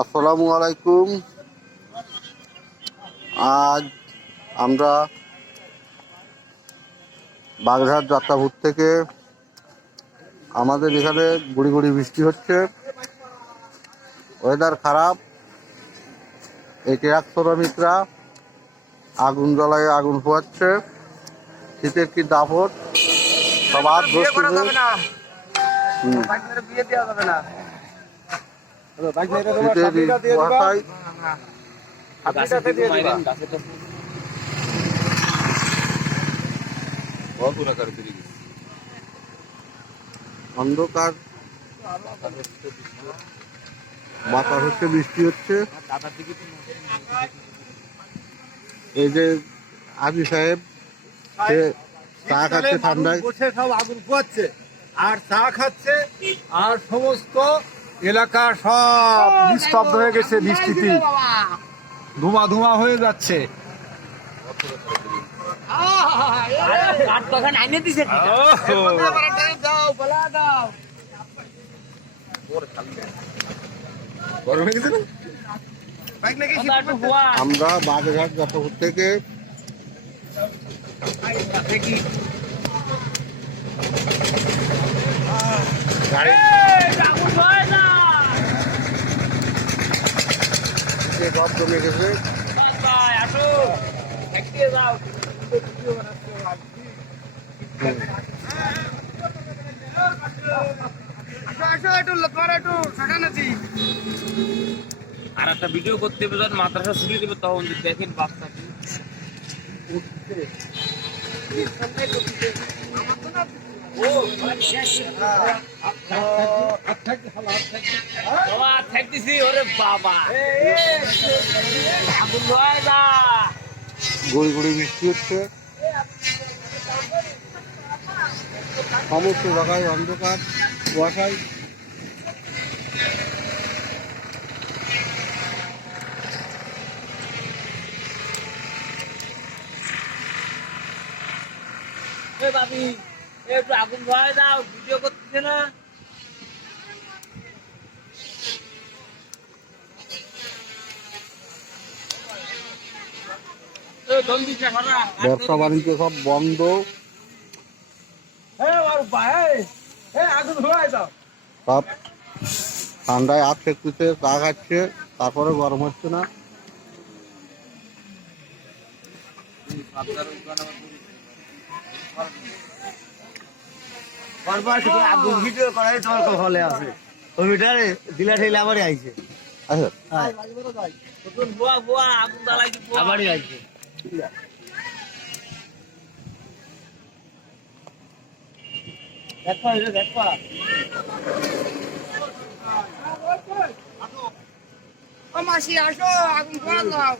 আসসালামু আলাইকুম। আজ আমরা বাগেরহাট যাত্রাপুর থেকে আমাদের এখানে গুড়ি গুড়ি বৃষ্টি হচ্ছে, ওয়েদার খারাপ। এই ট্রাক শ্রমিকরা আগুন জ্বালায় আগুন পোয়াচ্ছে, শীতের কি দাপট, সব হাত ধরছে। অন্ধকার বাতাস হচ্ছে, বৃষ্টি হচ্ছে। এই যে আজি সাহেব সে চা খাচ্ছে ঠান্ডায়, বসে সব আগুন পোয়াচ্ছে আর চা খাচ্ছে, আর সমস্ত এলাকা সব নিস্তব্ধ হয়ে গেছে, বৃষ্টিতে ধোঁয়া ধোঁয়া হয়ে যাচ্ছে। আমরা বাগেরহাট যাত্রাপুর থেকে সব জমে গেছে। আর একটা ভিডিও করতে হবে, যখন মাদ্রাসা ছুটি দেবে তখন দেখেন বাচ্চা থাকতেছি। ওরে বাবা, আগুন হয় না, গুড়ি গুড়ি বৃষ্টি হচ্ছে, সমস্ত জায়গায় অন্ধকার কুয়াশায়। বাবি একটু আগুন ধোয়া দাও, ভিডিও করতেছে না। ব্যবসা বাণিজ্য সব বন্ধ। সব ঠান্ডায় হাত সেঁকতেছে, চা খাচ্ছে, তারপরে গরম হচ্ছে না। আগুন ভিডিও করাই তোমার কপালে আছে, ওইটারে দিলা ঠেলে আবারই আইছে। আচ্ছা, আবারই আইছে। দেখবা দেখবা মাসি আসো, আগুন পোড়া দাও।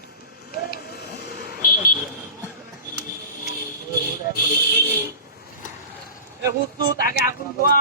তাকে আগুন পোয়া